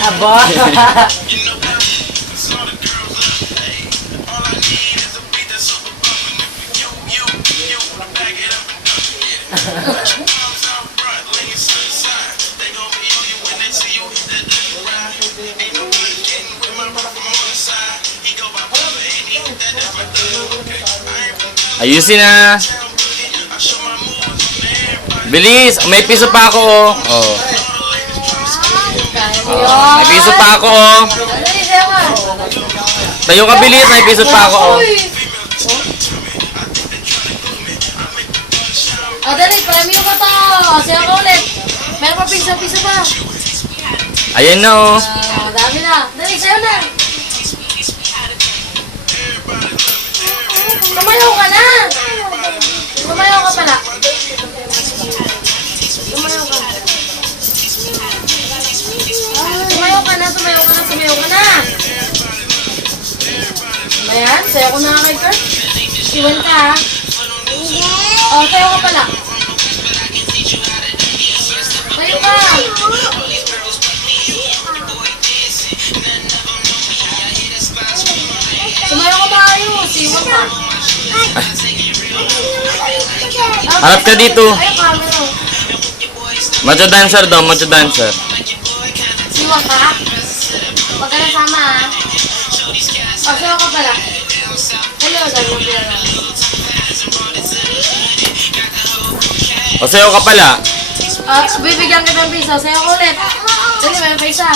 Aba. Ayusin na. Bilis, may piso pa ako oh. Oh. May piso pa ako oh. Tayo ka bilis, may piso pa ako oh. O, dali, premium ka to. Sayo ka ulit. Meron pa piso pa. Ayan na oh. Dami na. Dali, sayo na. Tumayaw ka na. Tumayaw ka pala. Tumayaw ka. Tumayaw ka na, tumayaw ka na, tumayaw ka na. Ayan, sayo ko na kay Kurt. Iwan ka ha. O, sayo ka pala. Sayo ka. Tumayaw ka ba ayos? Iwan ka. Harap ka dito. Ay, camera. Macho dancer daw, macho dancer. Siwag ka? Huwag ka nasama ha. O, sayo ka pala. Hello, sayo ka pala. O sayo ka pala. Bibigyan kita ng piso. Sayo ko ulit. Dali, may paisa.